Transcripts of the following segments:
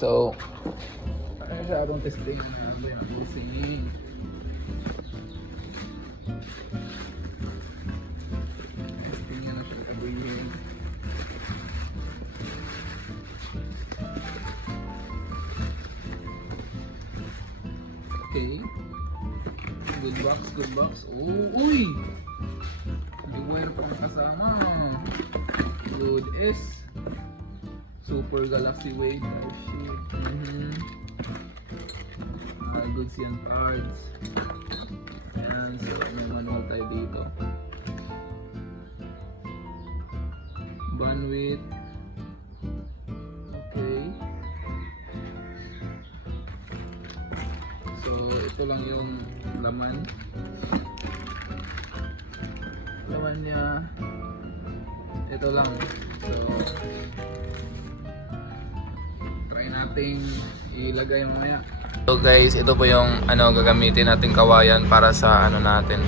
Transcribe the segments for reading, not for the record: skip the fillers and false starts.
So, masyadong testing namin ang busing. Testing na siya kabuhin. Okay. Good box, good box. Oh, uy! Hindi ko pa ang kasama. Good S. Super Galaxy Wave. Oh shit. Goods yan cards. Ayan, so may manual tayo dito. Bandwidth. Okay. So ito lang yung laman. Laman niya. Ito lang. So try nating ilagay mamaya. So guys, ito po yung gagamitin nating kawayan para sa natin.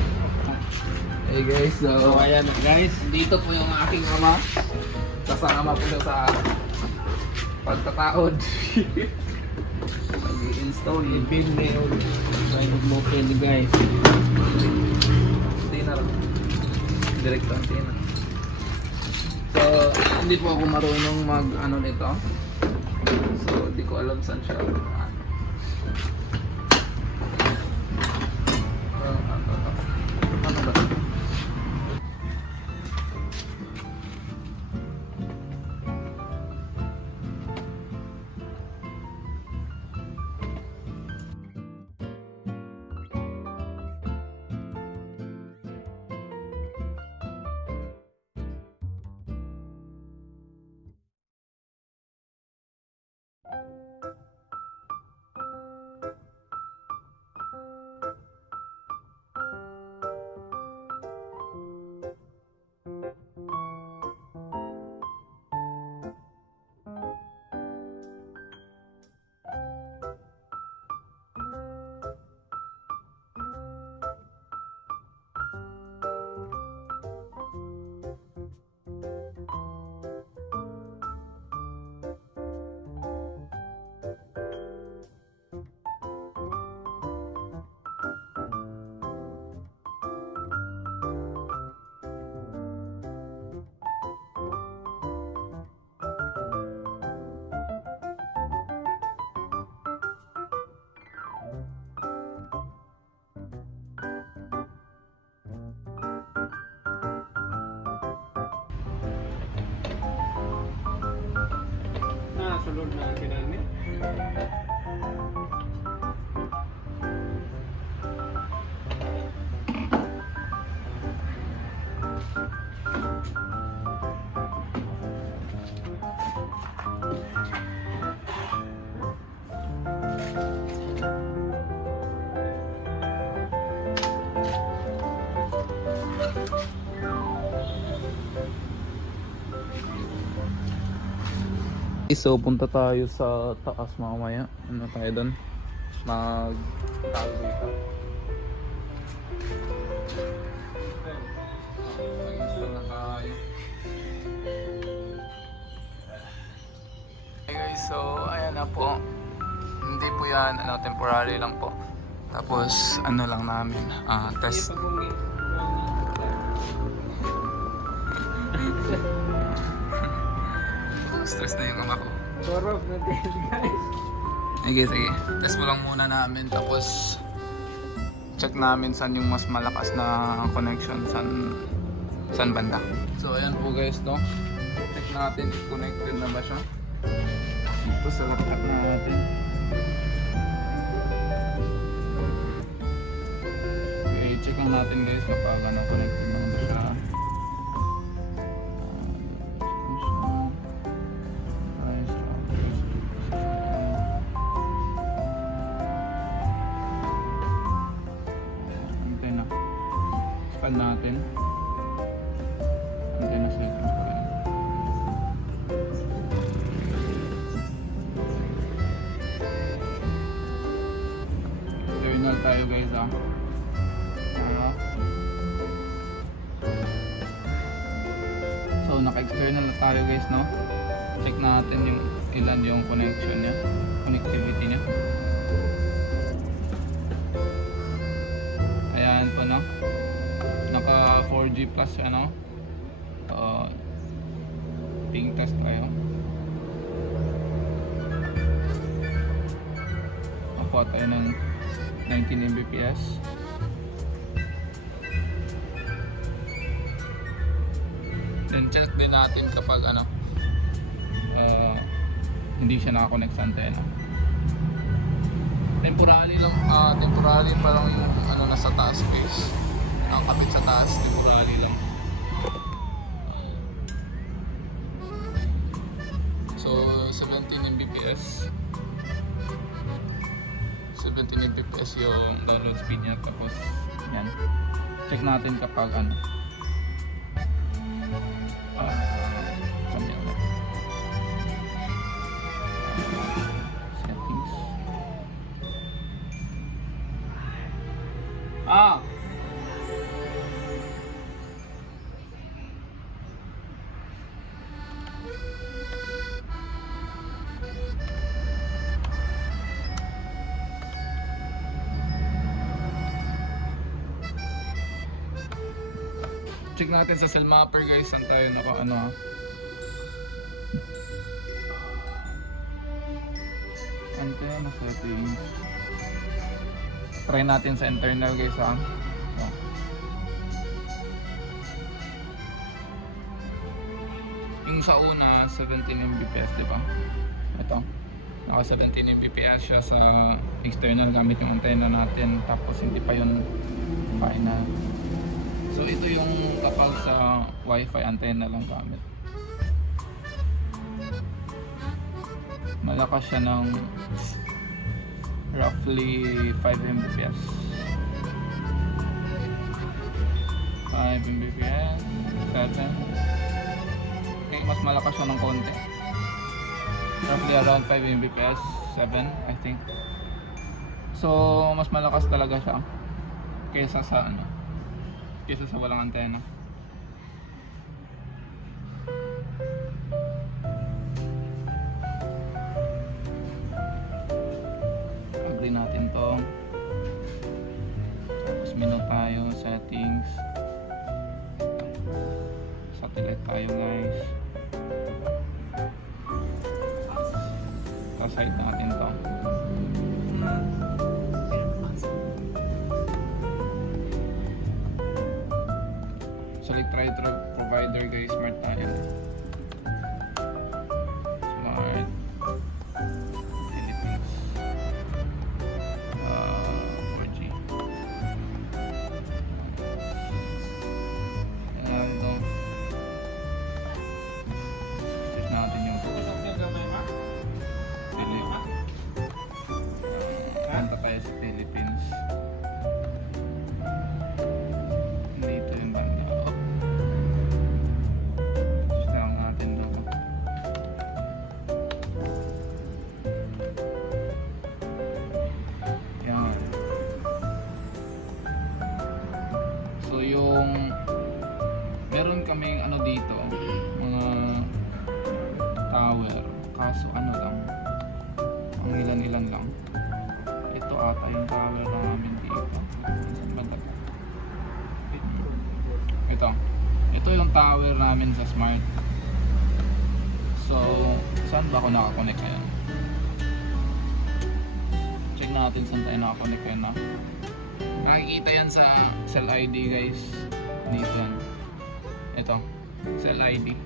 Hey guys, so kawayan guys, dito po yung aking ama. Kasama po siya sa pagtataod. Mag-i-install yung big nail. Try mo pwede guys. Tina lang. Direct ang tina. So, hindi po ako marunong mag nito. So, hindi ko alam saan siya. Ano ba? Sulod na kinani. So punta tayo sa taas mamaya. Ano tayo doon? Mag-talo dito. Mag-install na tayo. Hey guys, so ayan na po. Hindi po yan, temporary lang po. Tapos lang namin, test. Stress na yung ama ko. Torok na din guys. Sige. Test mo lang muna namin. Tapos check namin saan yung mas malakas na connection. Saan banda. So ayan po guys, no. Check natin if connected na ba siya. Ito sa laptop natin. Okay, check lang natin guys kapag connected na ba siya. Natin antena settings pa rin. Terminal tayo guys so naka external na tayo guys, no. Check natin yung ilan yung connection nya. connectivity niya. Ayan po, no? Naka 4G plus, ano? Ping test tayo. Nakuha tayo ng 19 Mbps. Then check din natin kapag ano, hindi siya nakakonect sa antena. Temporary pa lang yung ano nasa taas space. Nakakapit sa taas, temporary lang. So 17 Mbps. 17 Mbps yung download speed niya, tapos yan. Check natin kapag ano. Settings. Check natin sa cell mapper guys, saan tayo naka ano ha. Antena settings. Try natin sa internal guys ha. So. Yung sa una 17 Mbps, di ba? Ito. Naka 17 Mbps siya sa external gamit yung antena natin, tapos hindi pa yun final. So ito yung kapag sa Wi-Fi antena lang gamit. Malakas siya ng roughly 5 Mbps. 5 Mbps, 7. Okay, mas malakas siya ng konti. Roughly around 5 Mbps, 7 I think. So mas malakas talaga siya kaysa sa ano, kaysa sa walang antena. Agree natin to. Tapos menu tayo, settings. Satellite tayo guys. Side natin to. Select try provider guys, smart tayo. Smart Philippines 4G. Ayan ito. Choose natin yung punta tayo sa Philippines. Dito yung banda. Gusto lang natin doon. Yan. So yung meron kaming ano dito, mga tower. Kaso ano lang, ang ilan-ilan lang. Ito ata yung tower namin dito. Saan ba ito? Ito yung tower namin sa Smart. So, saan ba ako nakakonect ngayon? Check natin saan tayo nakakonect ngayon na. Nakikita yan sa cell ID guys. Dito yan. Ito, cell ID.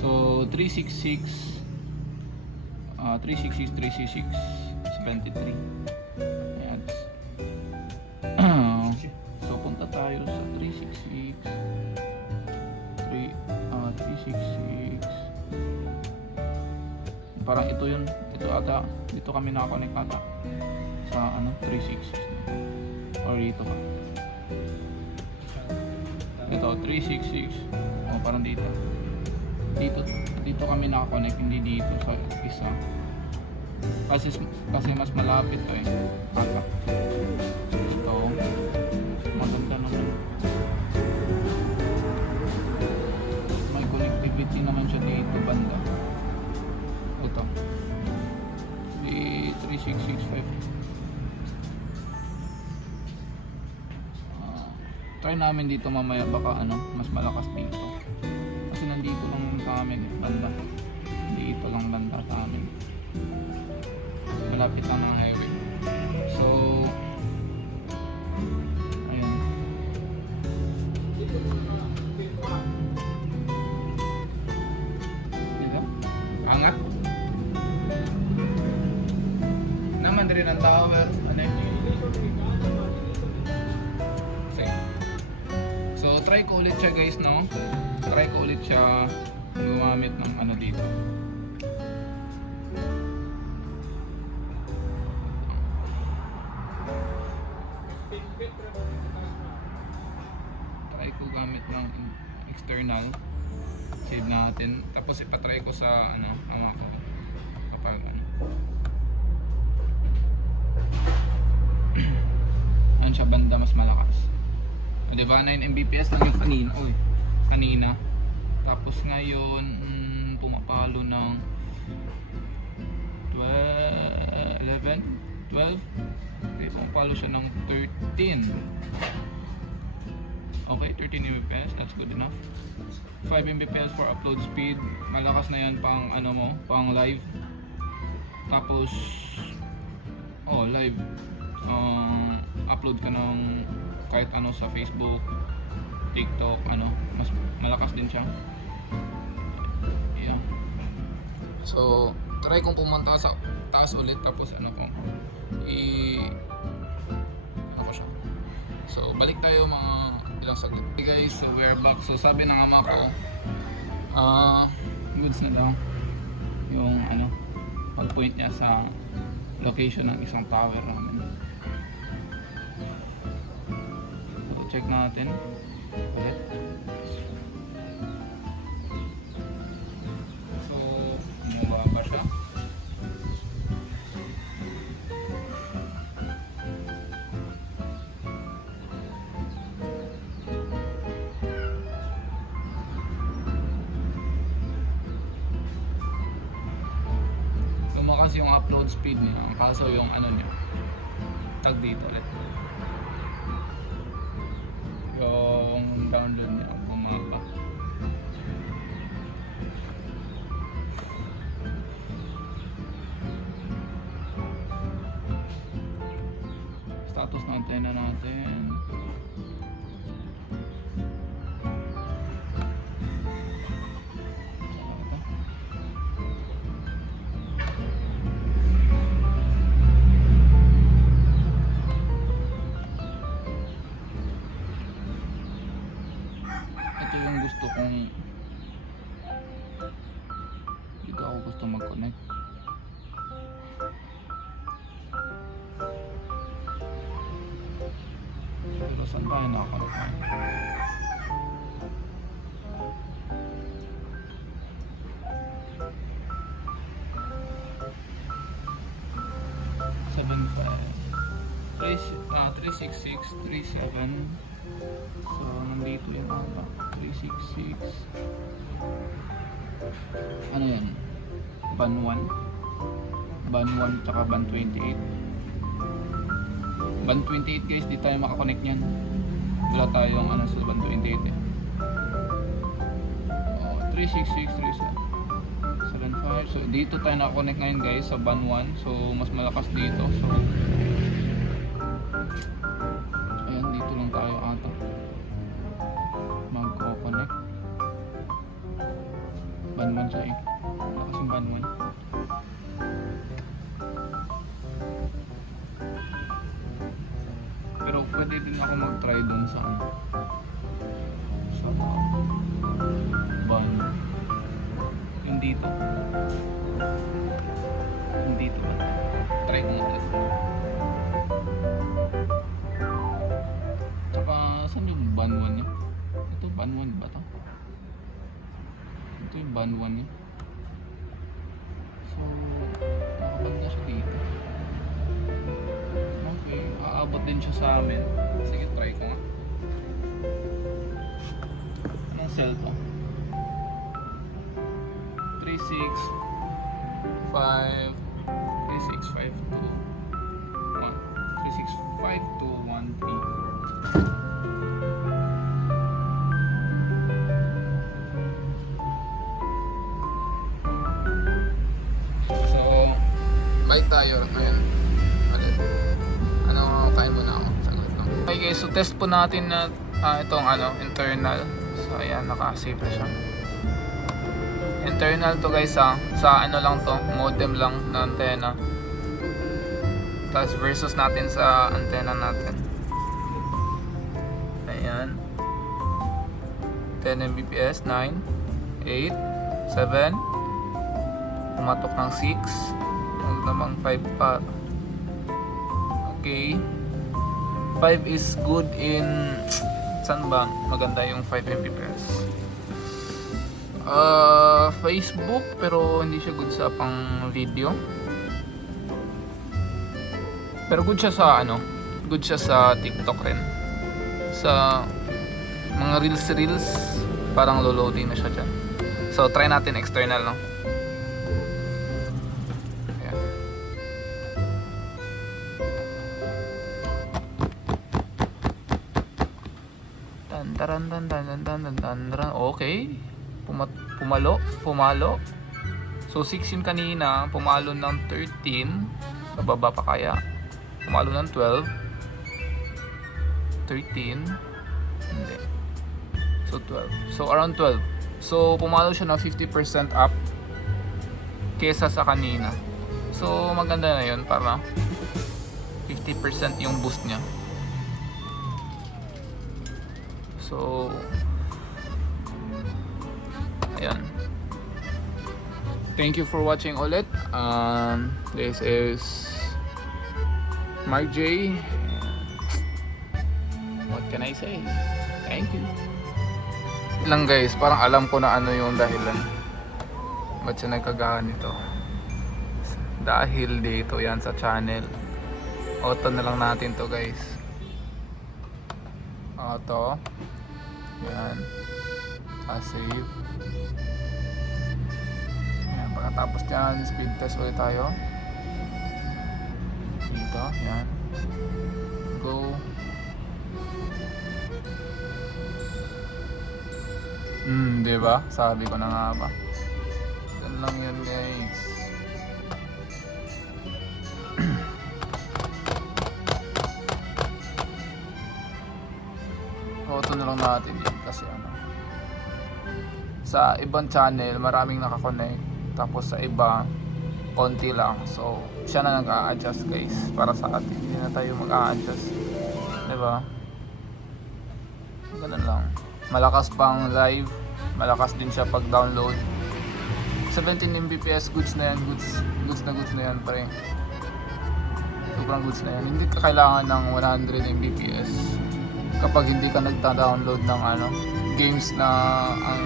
So, 366 366 23. Ayan. So punta tayo sa 366 parang ito yun, ito ata, dito kami nakakonect ata sa ano, 366 or dito ba? Ito 366 parang dito kami nakakonect, hindi dito sa isa. Kasi mas malapit to eh. Ata. Ito. Maganda naman. May connectivity naman siya dito banda. Ito. 3665. Try namin dito mamaya, baka ano, mas malakas dito. Kasi nandito lang sa amin, banda. Dito lang banda sa amin. Malapit lang ng highway. So, ayun. Dito? Angat? Naman rin ang tower. Ano yun? Sige. So, try ko ulit siya guys, no? Try ko ulit siya gumamit ng ano dito. Try ko gamit ng external. Save natin. Tapos ipatry ko sa ano, ama ko. Kapag ano. Ano siya banda mas malakas. O, diba 9 Mbps lang yung kanina. Uy, kanina. Tapos ngayon pumapalo ng 11, 12. Okay, pumapalo siya ng 13. Okay, 13 Mbps, that's good enough. 5 Mbps for upload speed. Malakas na yan pang ano mo, pang live. Tapos live. Upload ka ng kahit ano sa Facebook, TikTok, ano, mas malakas din siya. Yeah. So, try kong pumunta sa taas ulit tapos ano ko ano siya. So, balik tayo mga ilang saglit. Okay guys, so we're back. So, sabi ng ama ko, goods na daw yung ano, pag-point niya sa location ng isang tower namin. So, check natin ulit. So, bumaba ba siya? Lumakas yung upload speed niya, kaso yung ano niya, tag dito ulit. Yung download niya bumaba. Status ng antena natin. Ito yung gusto kong, dito ako gusto mag-connect. Pero saan tayo nakakonect? Seven 36637. So nandito yung ata 366. Ano yan? Ban 1 Ban 1 tsaka Ban 28. Ban 28 guys, di tayo makakonect nyan. Wala tayong ano sa Ban 28 eh. 36637. So dito tayo nakakonect ngayon guys sa Ban 1. So mas malakas dito. So ayan, dito lang tayo ata magko-connect. Ban 1 siya eh. Malakas yung Ban 1. Pero pwede din ako mag-try dun sa Ban yung dito. Yung dito ba? Try ko muna. Tsaka saan yung Ban 1 niya? Ito Ban 1 ba to? Ito yung Ban 1 niya. So nakabanda siya dito. Okay, aabot din siya sa amin. Sige, try ko nga. Anong cell to? 365 to 134. So, bike tayo ngayon. Ulit. Ano, kain muna ako. Saglit lang. Okay guys, so test po natin na itong internal. So ayan, naka-save na siya. Internal to guys sa lang to, modem lang na antena. Tapos versus natin sa antena natin. Ayan. 10 Mbps, 9, 8, 7. Pumatok ng 6. Ang namang 5 pa. Okay. 5 is good in saan ba? Maganda yung 5 Mbps. Facebook pero hindi siya good sa pang video. Pero good siya sa good siya sa TikTok rin. Sa mga reels parang loading na siya dyan. So try natin external, no? Ayan. Tan. Okay. Pumalo. So 6 yun kanina, pumalo ng 13. Bababa pa kaya. Pumalo ng 12. 13. Hindi. So 12. So around 12. So pumalo siya ng 50% up kesa sa kanina. So maganda na yun para 50% yung boost niya. So ayan. Thank you for watching ulit. This is Mark J. What can I say? Thank you. Lang guys, parang alam ko na ano yung dahilan. Ba't siya nagkagahan nito? Dahil dito yan sa channel. Auto na lang natin to guys. Auto. Yan. Save. Yan. Pagkatapos dyan, speed test ulit tayo. Dito. Yan. Go. Diba? Sabi ko na nga ba. Yan lang yun guys. Auto na lang natin yun kasi sa ibang channel maraming nakakonect, tapos sa iba konti lang. So siya na nag-a-adjust guys. Para sa atin hindi na tayo mag-a-adjust, diba? Ganun lang. Malakas pang live, malakas din siya pag download. 17 Mbps, goods na yan. Goods na yan pare. Sobrang goods na yan. Hindi ka kailangan ng 100 Mbps kapag hindi ka nagda-download ng games na ang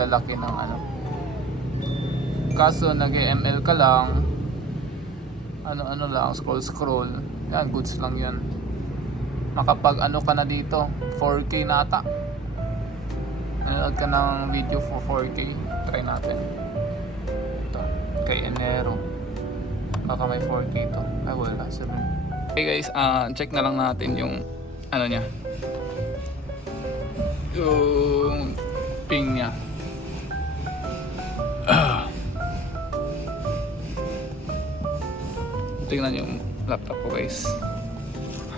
lalaki ng kaso nag-ML ka lang, ano lang, scroll, yan, goods lang yan. Makapag ka na dito, 4K na ata. Nanood ka ng video for 4K, try natin ito, kay Enero, baka may 4K to. Ay wala, 7. Okay guys, check na lang natin yung niya, yung ping niya. Tingnan yung laptop ko guys,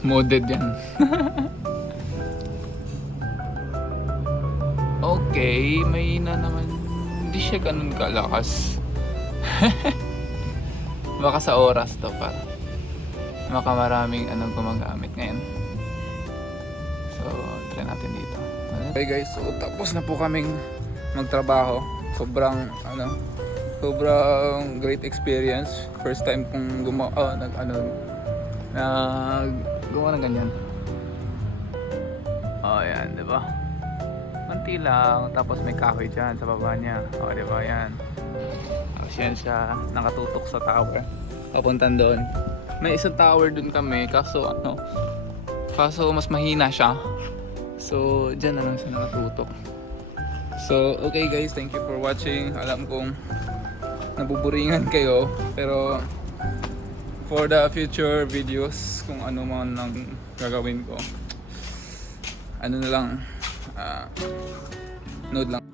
modded yan. Okay, may na naman, hindi siya ganun kalakas. Baka sa oras to, para baka maraming gumagamit ngayon. So try natin dito. Okay guys, so tapos na po kaming magtrabaho. Sobrang great experience. First time kong gumawa ng ganyan. Oh yan, di ba? Manti lang, tapos may kahoy dyan sa baba niya. Oh, di ba yan? Yan siya, nakatutok sa tower. Papuntan doon. May isang tower doon kami, kaso mas mahina siya. So, dyan na lang siya nakatutok. So, okay guys, thank you for watching. Alam kong nabuburingan kayo, pero for the future videos, kung ano man ang gagawin ko, ano na lang, note lang.